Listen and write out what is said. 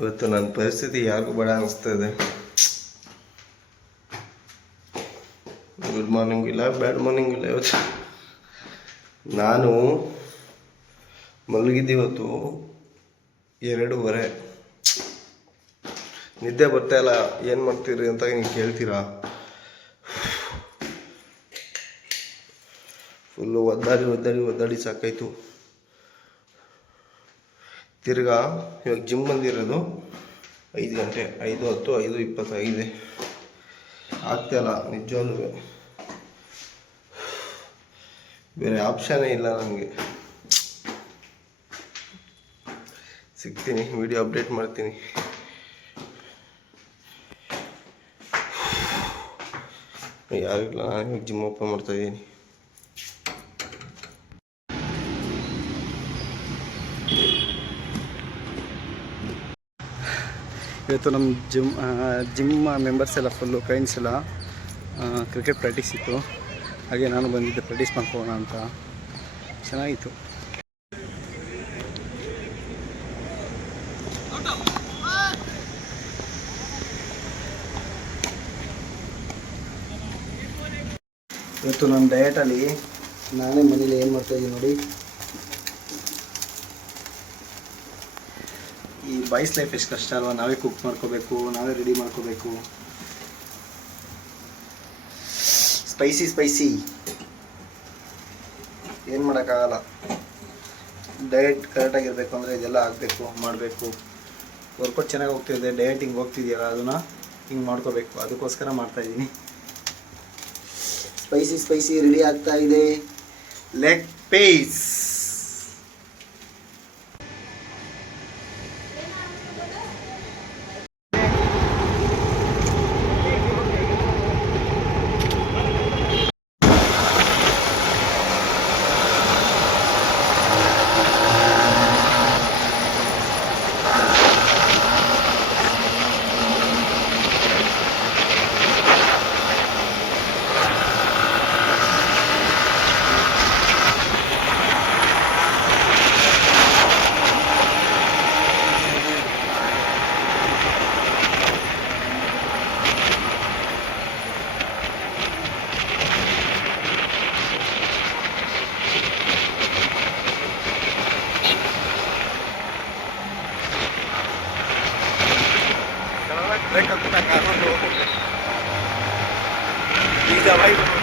ಇವತ್ತು ನನ್ನ ಪರಿಸ್ಥಿತಿ ಯಾರಿಗೂ ಬೇಡ ಅನಿಸ್ತದೆ. ಗುಡ್ ಮಾರ್ನಿಂಗ್ ಇಲ್ಲ, ಬ್ಯಾಡ್ ಮಾರ್ನಿಂಗ್ ಇಲ್ಲ. ಇವತ್ತು ನಾನು ಮಲಗಿದ್ದಿವತ್ತು 2:30. ನಿದ್ದೆ ಬರ್ತಾಯಿಲ್ಲ. ಏನು ಮಾಡ್ತೀರಿ ಅಂತ ನೀವು ಕೇಳ್ತೀರಾ? ಫುಲ್ಲು ಒದ್ದಾಡಿ ಸಾಕಾಯಿತು. ತಿರ್ಗಾ ಇವಾಗ ಜಿಮ್ ಬಂದಿರೋದು 5 ಗಂಟೆ, 5:10, 5:25 ಆಗ್ತಾಯಿಲ್ಲ ನಿಜವಾಗ್ಲೂ. ಬೇರೆ ಆಪ್ಷನ್ನೇ ಇಲ್ಲ ನನಗೆ. ಸಿಗ್ತೀನಿ, ವಿಡಿಯೋ ಅಪ್ಡೇಟ್ ಮಾಡ್ತೀನಿ. ಯಾರಿಲ್ಲ, ನಾನು ಜಿಮ್ ಓಪನ್ ಮಾಡ್ತಾಯಿದ್ದೀನಿ. ಇವತ್ತು ನಮ್ಮ ಜಿಮ್ ಮೆಂಬರ್ಸ್ ಎಲ್ಲ ಫುಲ್ಲು ಕ್ಲೈಂಟ್ಸ್ ಎಲ್ಲ ಕ್ರಿಕೆಟ್ ಪ್ರಾಕ್ಟೀಸ್ ಇತ್ತು. ಹಾಗೆ ನಾನು ಬಂದಿದ್ದೆ ಪ್ರಾಕ್ಟೀಸ್ ಮಾಡ್ಕೊಳ್ಳೋಣ ಅಂತ. ಚೆನ್ನಾಗಿತ್ತು. ಇವತ್ತು ನನ್ನ ಡಯಟಲ್ಲಿ ನಾನೇ ಮನೇಲಿ ಏನು ಮಾಡ್ತಾಯಿದ್ದೀನಿ ನೋಡಿ. ಈ ಬಾಯ್ಸ್ ಲೈಫ್ ಎಷ್ಟು ಕಷ್ಟ ಅಲ್ವಾ. ನಾವೇ ಕುಕ್ ಮಾಡ್ಕೋಬೇಕು, ನಾವೇ ರೆಡಿ ಮಾಡ್ಕೋಬೇಕು. ಸ್ಪೈಸಿ ಏನು ಮಾಡೋಕ್ಕಾಗಲ್ಲ. ಡಯಟ್ ಕರೆಕ್ಟಾಗಿರಬೇಕು ಅಂದರೆ ಇದೆಲ್ಲ ಆಗಬೇಕು, ಮಾಡಬೇಕು. ವರ್ಕೌಟ್ ಚೆನ್ನಾಗಿ ಹೋಗ್ತಿದೆ, ಡಯಟ್ ಹಿಂಗೆ ಹೋಗ್ತಿದೆಯಲ್ಲ, ಅದನ್ನು ಹಿಂಗೆ ಮಾಡ್ಕೋಬೇಕು. ಅದಕ್ಕೋಸ್ಕರ ಮಾಡ್ತಾಯಿದ್ದೀನಿ. ಸ್ಪೈಸಿ ರೆಡಿ ಆಗ್ತಾ ಇದೆ. Leg piece. Mereka kita kangen loh. Bisa baik.